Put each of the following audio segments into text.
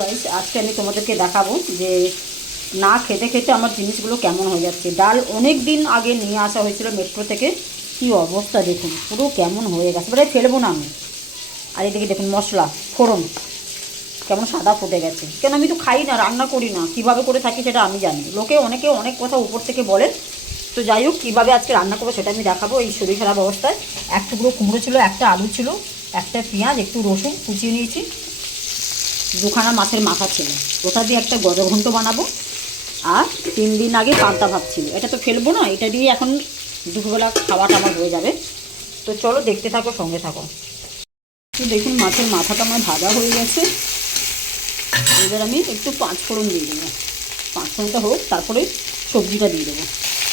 Guys আজকে আমি তোমাদেরকে দেখাবো যে না খেতে খেতে আমার জিনিসগুলো কেমন হয়ে যাচ্ছে। ডাল অনেক দিন আগে নিয়ে আসা হয়েছিল মেট্রো থেকে, কি অবস্থা দেখুন, পুরো কেমন হয়ে গেছে, এবারে ফেলবো না আমি। আর এদিকে দেখুন মশলা ফোড়ন কেমন সাদা ফুটে গেছে, কেন আমি তো খাই না, রান্না করি না, কীভাবে করে থাকি সেটা আমি জানি। অনেকে অনেক কথা উপর থেকে বলে। তো যাই হোক, কীভাবে আজকে রান্না করবো সেটা আমি দেখাবো। এই শরীর খারাপ অবস্থায় এক টুকরো কুমড়ো ছিল, একটা আলু ছিল, একটা পেঁয়াজ, একটু রসুন কুচিয়ে নিয়েছি, দুখানা মাছের মাথা ছিল, ওটা দিয়ে একটা গজঘণ্ট বানাবো। আর 3 দিন আগে পান্তা ভাত ছিল, এটা তো ফেলবো না, এটা দিয়ে এখন দুপুরবেলা খাওয়াটা আমার হয়ে যাবে। তো চলো দেখতে থাকো, সঙ্গে থাকো। তো দেখুন মাছের মাথাটা আমার ভাজা হয়ে গেছে। এবার আমি একটু 5 ফোড়ন দিয়ে দেবো, 5 ফোড়নটা হোক, তারপরে সবজিটা দিয়ে দেবো।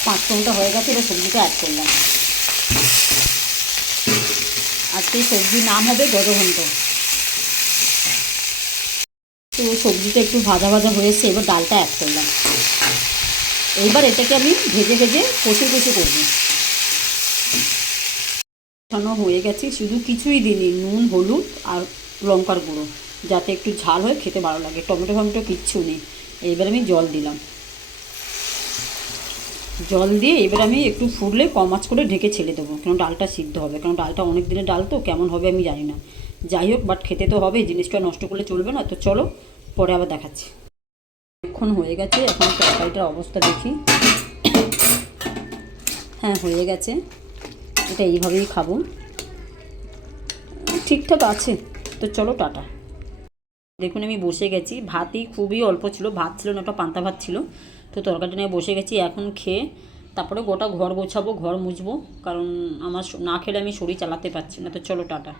5 ফোড়নটা হয়ে গেছে, এবার সবজিটা অ্যাড করলাম। আজকে এই সবজির নাম হবে গজঘণ্ট। তো সবজিটা একটু ভাজা ভাজা হয়েছে, এবার ডালটা অ্যাড করলাম। এইবার এটাকে আমি ভেজে ভেজে কষে কষে করবো। কষানো হয়ে গেছে, শুধু কিছুই দিইনি, নুন হলুদ আর লঙ্কার গুঁড়ো, যাতে একটু ঝাল হয়, খেতে ভালো লাগে। টমেটো ফমেটো কিচ্ছু নেই। এইবার আমি জল দিলাম, জল দিয়ে এবার আমি একটু ফুটলে কম আঁচ করে ঢেকে ছেড়ে দেবো, কেন ডালটা সিদ্ধ হবে, কারণ ডালটা অনেক দিনের ডাল তো, কেমন হবে আমি জানি না। যাই হোক, বাট খেতে তো হবে, জিনিসটা নষ্ট করলে চলবে না। তো চলো পরে আবার দেখাচ্ছি। এখন হয়ে গেছে, এখন তরকারিটার অবস্থা দেখি। হ্যাঁ হয়ে গেছে, এটা এইভাবেই খাবো, ঠিকঠাক আছে। তো চলো টাটা। দেখুন আমি বসে গেছি, ভাতই খুবই অল্প ছিল, ভাত ছিল না, একটা পান্তা ভাত ছিল। তো তরকারিটা নিয়ে বসে গেছি, এখন খেয়ে তারপরে গোটা ঘর গোছাবো, ঘর মুছবো, কারণ আমার না খেলে আমি শরীর চালাতে পারছি না। তো চলো টাটা।